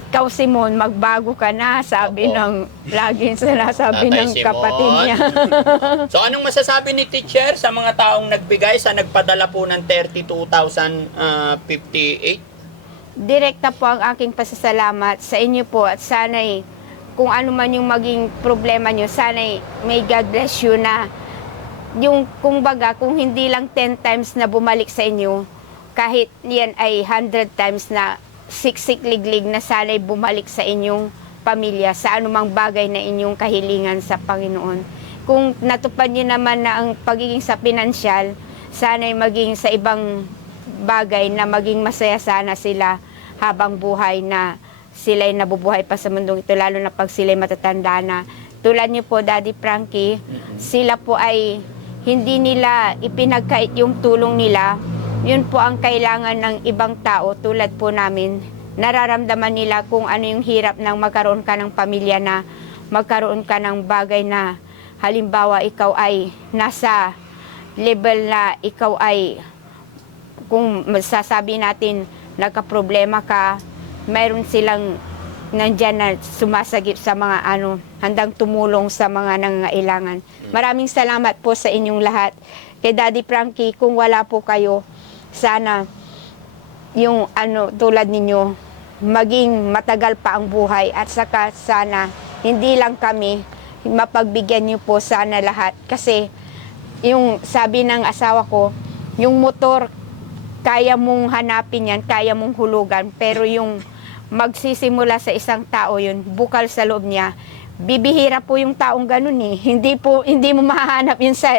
ikaw Simon, magbago ka na, sabi Opo. ng laging sinasabi Tatay ng Simon. kapatid niya. So anong masasabi ni teacher sa mga taong nagbigay sa nagpadala po ng 32,058? Direkta po ang aking pasasalamat sa inyo po at sana'y kung ano man yung maging problema nyo, sana'y may God bless you na yung kumbaga kung hindi lang 10 times na bumalik sa inyo, kahit yan ay 100 times na siksik-liglig na sana'y bumalik sa inyong pamilya sa anumang bagay na inyong kahilingan sa Panginoon. Kung natupad nyo naman na ang pagiging sa pinansyal, sana'y maging sa ibang bagay na maging masaya sana sila habang buhay na sila'y nabubuhay pa sa mundong ito, lalo na pag sila'y matatanda na. Tulad niyo po, Daddy Frankie, sila po ay hindi nila ipinagkait yung tulong nila. Yun po ang kailangan ng ibang tao tulad po namin. Nararamdaman nila kung ano yung hirap ng magkaroon ka ng pamilya na magkaroon ka ng bagay na halimbawa ikaw ay nasa level na ikaw ay kung masasabi natin nagka-problema ka, mayroon silang nandyan na sumasagip sa mga handang tumulong sa mga nangangailangan. Maraming salamat po sa inyong lahat. Kay Daddy Frankie, kung wala po kayo, sana yung tulad ninyo, maging matagal pa ang buhay at saka sana hindi lang kami, mapagbigyan niyo po sana lahat. Kasi yung sabi ng asawa ko, yung motor, kaya mong hanapin yan, kaya mong hulugan, pero yung magsisimula sa isang tao yun, bukal sa loob niya, bibihira po yung taong ganun eh. Hindi mo mahahanap yun sa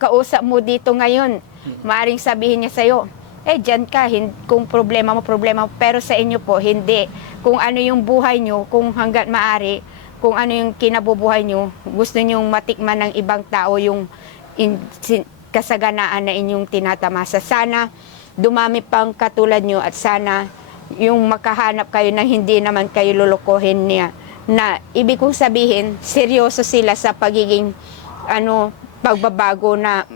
kausap mo dito ngayon. Maaring sabihin niya sa'yo, dyan ka, kung problema mo, pero sa inyo po, hindi. Kung ano yung buhay nyo, kung hanggat maaari, kung ano yung kinabubuhay nyo, gusto nyong matikman ng ibang tao yung kasaganaan na inyong tinatamasa. Sana dumami pang katulad nyo at sana yung makahanap kayo na hindi naman kayo lulukohin niya. Na ibig kong sabihin, seryoso sila sa pagiging pagbabago na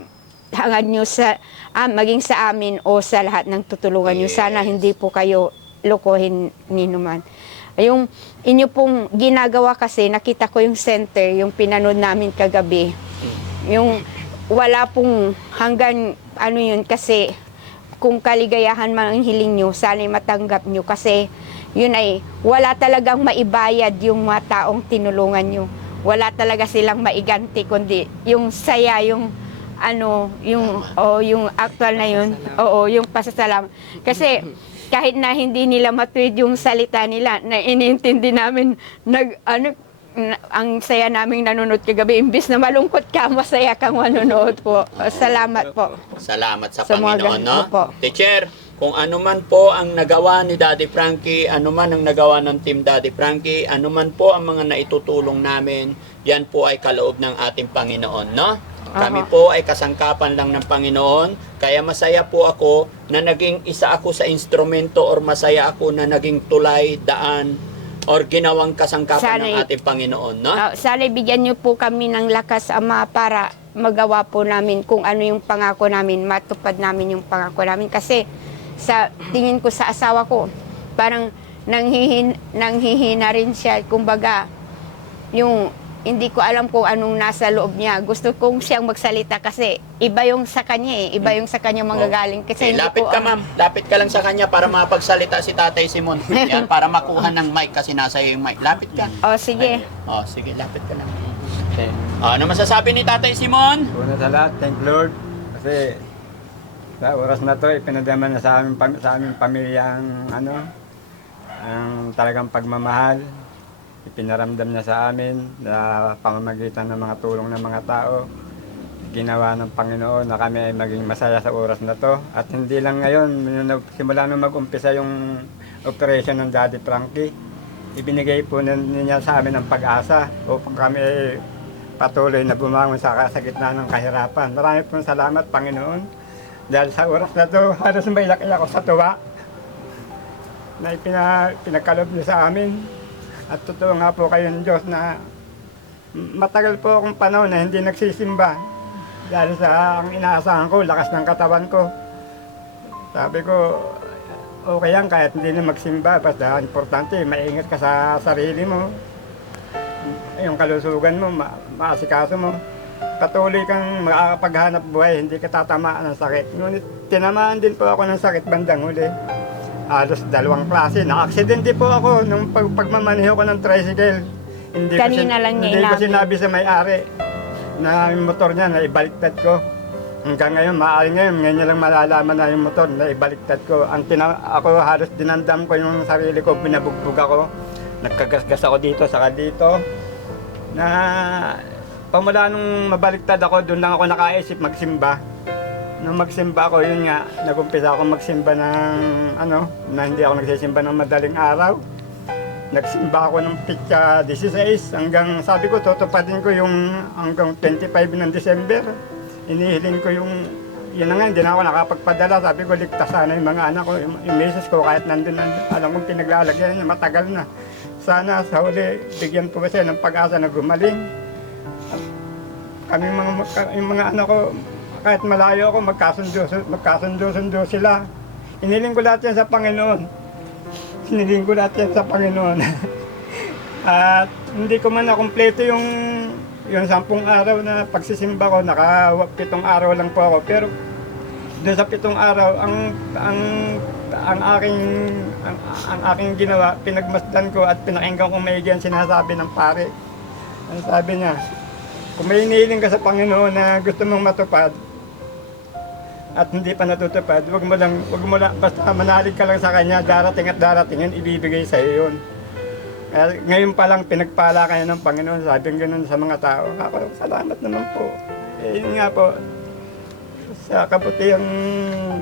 hangad nyo sa maging sa amin o sa lahat ng tutulungan nyo. Sana hindi po kayo lukohin ni naman. Yung inyo pong ginagawa kasi, nakita ko yung center, yung pinanood namin kagabi. Yung wala pong hanggang yun kasi kung kaligayahan man ang hiling nyo, sana'y matanggap nyo kasi yun ay wala talagang maibayad yung mga taong tinulungan nyo. Wala talaga silang maiganti kundi yung saya, yung yung actual na yun, yung pasasalam. Kasi kahit na hindi nila matuwid yung salita nila, na iniintindi namin, ang saya naming nanonood kagabi. Imbis na malungkot ka, masaya kang manonood po. Salamat po. Salamat sa Sa mga Panginoon, no? ganito po. Teacher, kung ano man po ang nagawa ni Daddy Frankie, ano man ang nagawa ng Team Daddy Frankie, ano man po ang mga naitutulong namin, yan po ay kaloob ng ating Panginoon, no? Kami po ay kasangkapan lang ng Panginoon, kaya masaya po ako na naging isa ako sa instrumento or masaya ako na naging tulay, daan, or ginawang kasangkapan ng ating Panginoon, no? Sana bigyan niyo po kami ng lakas, Ama, para magawa po namin kung ano yung pangako namin, matupad namin yung pangako namin. Kasi sa tingin ko sa asawa ko, parang nanghihina rin siya. Kumbaga, yung hindi ko alam kung anong nasa loob niya. Gusto kong siyang magsalita kasi iba yung sa kanya eh. Iba yung sa kanya manggagaling. Kasi hindi lapit ko, ka, ma'am. Lapit ka lang sa kanya para mapagsalita si Tatay Simon. Yan, para makuha ng mic kasi nasa yung mic. Lapit ka. sige. Sige, lapit ka lang. Ano masasabi ni Tatay Simon? Una sa lahat, thank Lord. Kasi sa oras na to, ipinadama na sa aming pamilya ang talagang pagmamahal. Ipinaramdam niya sa amin na pamamagitan ng mga tulong ng mga tao. Ginawa ng Panginoon na kami ay maging masaya sa oras na to. At hindi lang ngayon, simula nung mag-umpisa yung operation ng Daddy Frankie, ibinigay po niya sa amin ng pag-asa upang kami ay patuloy na bumangon sa gitna ng kahirapan. Marami pong salamat, Panginoon. Dahil sa oras na to, halos may iyak ako sa tuwa na pinagkalob niyo sa amin. At totoo nga po kayo ng Diyos na matagal po akong panahon na hindi nagsisimba. Dahil sa ang inaasahan ko, lakas ng katawan ko. Sabi ko, okay yan kahit hindi na magsimba. Basta importante, maingat ka sa sarili mo. Yung kalusugan mo, maasikaso mo. Patuloy kang makakapaghanap buhay, hindi ka tatamaan ng sakit. Ngunit tinamaan din po ako ng sakit bandang huli. Halos 2 klase. Na-aksidente po ako nung pagmamaneho ko ng tricycle. Hindi ko sinabi sa may-ari na yung motor niya na ibaliktad ko. Hanggang ngayon, ngayon niya lang malalaman na yung motor na ibaliktad ko. Ako halos dinandam ko yung sarili ko, binabugbog ako. Nagkagasgas ako dito, saka dito. Na pamula nung mabaliktad ako, doon lang ako nakaisip magsimba. Nung magsimba ako, yun nga, nagumpisa ako magsimba ng na hindi ako nagsisimba ng madaling araw. Nagsimba ako ng pitsa 16 hanggang sabi ko, tutupadin ko yung hanggang 25 ng December. Inihiling ko yun na nga, hindi na ako nakapagpadala. Sabi ko, ligtas sana yung mga anak ko, yung misis ko, kahit nandun, alam kong pinaglalagyan niya, matagal na. Sana sa huli, bigyan ko ba siya ng pag-asa na gumaling. Kami yung mga anak ko, kahit malayo ako, magkasundo sila. Iniling ko lahat yan sa Panginoon. Iniling ko lahat yan sa Panginoon. At hindi ko man nakumpleto yung 10 araw na pagsisimba ko, 7 araw lang po ako. Pero doon sa 7 araw, ang aking ginawa, pinagmasdan ko at pinakinggan ko maigi ang sinasabi ng pare. Ang sabi niya, kung may hinihiling ka sa Panginoon na gusto mong matupad at hindi pa natutupad, wag mo lang, basta manalig ka lang sa Kanya, darating at darating yun, ibibigay sa iyo yun. Kaya ngayon pa lang pinagpala kayo ng Panginoon, sabi ganun sa mga tao. Ako, salamat naman po. Yun nga po, sa kabutihang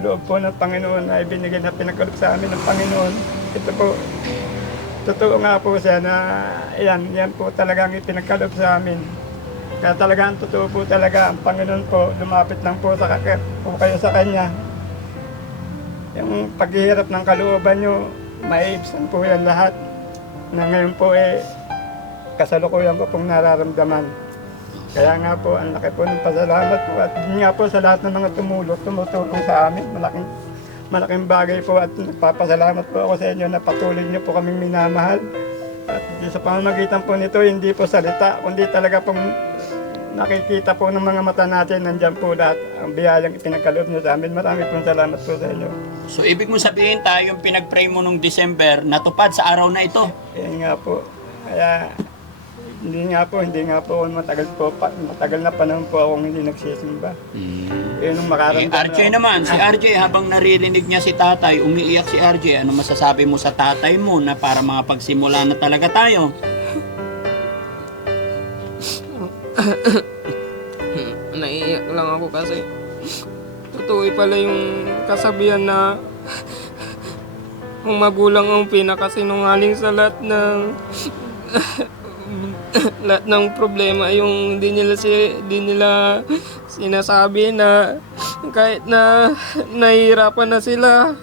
loob po ng Panginoon na ibinigay na pinagkaloob sa amin ng Panginoon. Ito po, totoo nga po siya na yan po talagang ipinagkaloob sa amin. Kaya talagang totoo po talaga, ang Panginoon po, lumapit lang po kayo sa Kanya. Yung paghihirap ng kalooban nyo, maiibsan po yan lahat. Na ngayon po kasalukuyan ko pong nararamdaman. Kaya nga po, ang laki po ng pasalamat po at yun nga po sa lahat ng mga tumutulong sa amin. Malaking bagay po at nagpapasalamat po ako sa inyo na patuloy niyo po kaming minamahal. At sa pamamagitan po nito, hindi po salita, kundi talaga pong nakikita po ng mga mata natin, nandyan po lahat ang biyayang ipinagkaloob niyo sa amin. Marami pong salamat po sa inyo. So ibig mo sabihin tayo, yung pinag-pray mo nung December, natupad sa araw na ito? Yan nga po. Kaya hindi nga po matagal na panahon po akong hindi nagsisimba. Yun ang makaramdam RJ naman, si RJ habang naririnig niya si tatay, umiiyak si RJ, ano masasabi mo sa tatay mo na para makapagsimula na talaga tayo? Naiiyak lang ako kasi totoo pala yung kasabihan na ang magulang ang pinakasinungaling sa lahat ng problema, yung hindi nila sinasabi na kahit na nahihirapan na sila,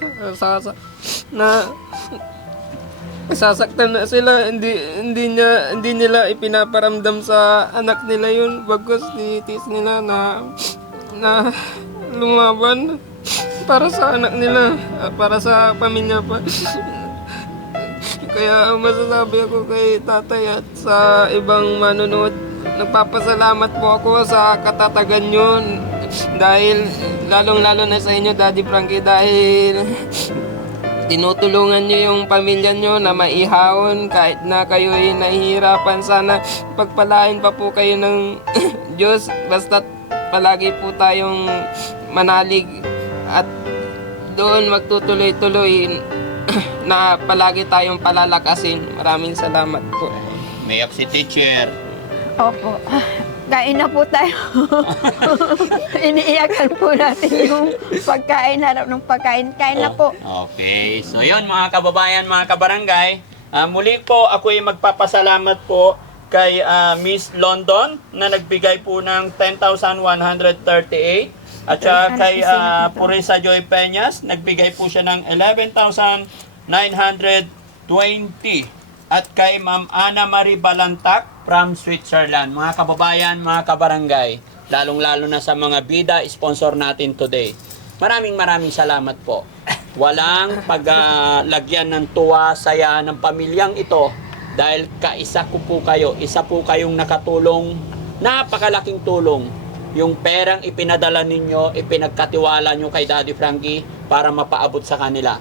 sasaktan na sila, hindi nila ipinaparamdam sa anak nila yun, bagkus tinitis nila na lumaban para sa anak nila, para sa pamilya pa. Kaya masasabi ako kay tatay at sa ibang manonood, nagpapasalamat po ako sa katatagan nyo dahil lalong-lalo na sa inyo, Daddy Frankie, dahil tinutulungan nyo yung pamilya nyo na maihawon kahit na kayo'y nahihirapan. Sana pagpalain pa po kayo ng Diyos, basta palagi po tayong manalig at doon magtutuloy-tuloy na palagi tayong palalakasin. Maraming salamat po. Mayak si teacher. Opo. Kain na po tayo. Iniiyakan po natin yung pagkain, harap ng pagkain. Kain na po. Okay, so yun mga kababayan, mga kabarangay. Muli po ako'y magpapasalamat po kay Miss London na nagbigay po ng 10,138. At saka kay Purisa Joy Peñas, nagbigay po siya ng 11,920. At kay Ma'am Ana Marie Balantak from Switzerland. Mga kababayan, mga kabarangay, lalong-lalo na sa mga bida sponsor natin today. Maraming salamat po. Walang paglagyan ng tuwa, saya ng pamilyang ito dahil kaisa ko po kayo, isa po kayong nakatulong, napakalaking tulong. Yung perang ipinadala ninyo, ipinagkatiwala nyo kay Daddy Frankie para mapaabot sa kanila.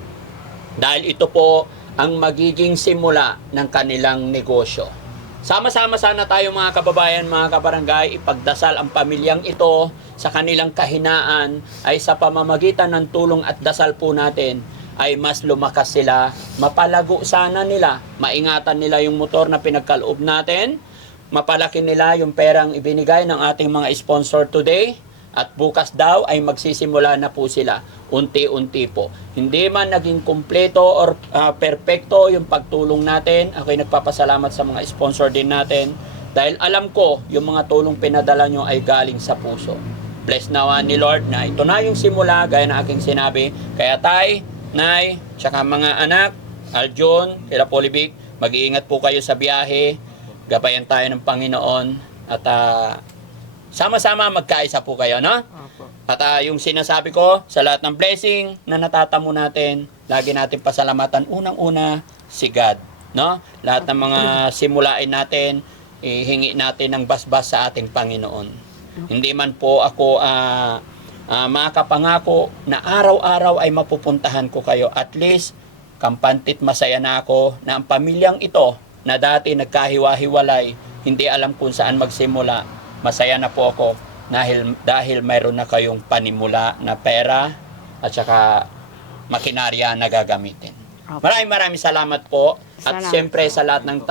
Dahil ito po ang magiging simula ng kanilang negosyo. Sama-sama sana tayo mga kababayan, mga kabarangay, ipagdasal ang pamilyang ito sa kanilang kahinaan ay sa pamamagitan ng tulong at dasal po natin ay mas lumakas sila, mapalago sana nila, maingatan nila yung motor na pinagkaloob natin, mapalaki nila yung perang ibinigay ng ating mga sponsor today at bukas daw ay magsisimula na po sila unti-unti po. Hindi man naging kumpleto or perpekto yung pagtulong natin, ako'y nagpapasalamat sa mga sponsor din natin dahil alam ko yung mga tulong pinadala nyo ay galing sa puso. Bless nawa ni Lord na ito na yung simula gaya na aking sinabi. Kaya tay, nay, tsaka mga anak, Aljon, kila Polivic, mag-iingat po kayo sa biyahe. Gabayan tayo ng Panginoon at sama-sama magkaisa po kayo, no? At yung sinasabi ko sa lahat ng blessing na natatamo natin, lagi natin pasalamatan unang-una si God, no? Lahat ng mga simulain natin, ihingi natin ng basbas sa ating Panginoon. Hindi man po ako makapangako na araw-araw ay mapupuntahan ko kayo. At least, kampantit masaya na ako na ang pamilyang ito na dati nagkahiwa-hiwalay hindi alam kung saan magsimula, masaya na po ako dahil mayroon na kayong panimula na pera at saka makinarya na gagamitin. Maraming salamat po. At Salamat siyempre sa lahat ng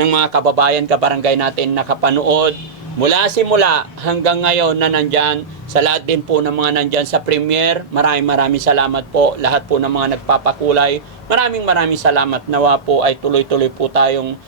mga kababayan, kabarangay natin nakapanood, mula simula hanggang ngayon na nandyan, sa lahat din po ng mga nandyan sa premiere, maraming salamat po. Lahat po ng mga nagpapakulay, maraming salamat. Nawa po ay tuloy-tuloy po tayong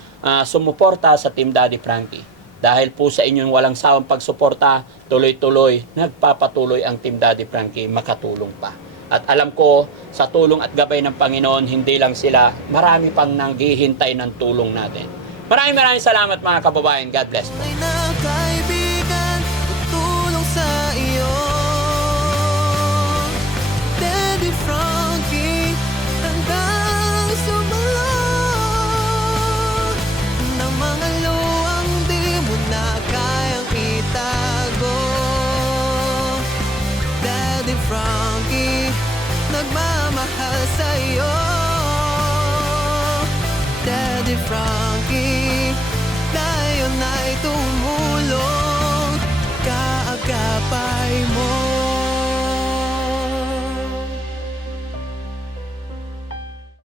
sumuporta sa Team Daddy Frankie. Dahil po sa inyong walang sawang pagsuporta, tuloy-tuloy, nagpapatuloy ang Team Daddy Frankie makatulong pa. At alam ko, sa tulong at gabay ng Panginoon, hindi lang sila, marami pang nanghihintay ng tulong natin. Maraming salamat mga kababayan. God bless. Tunay na kaibigan, tutulong sa iyo. Daddy Frankie, hanggang sumalong ng mga luwang di mo na kayang itago. Daddy Frankie, nagmamahal sa iyo. Daddy Frankie, tayo na'y tumulong, kaagapay mo.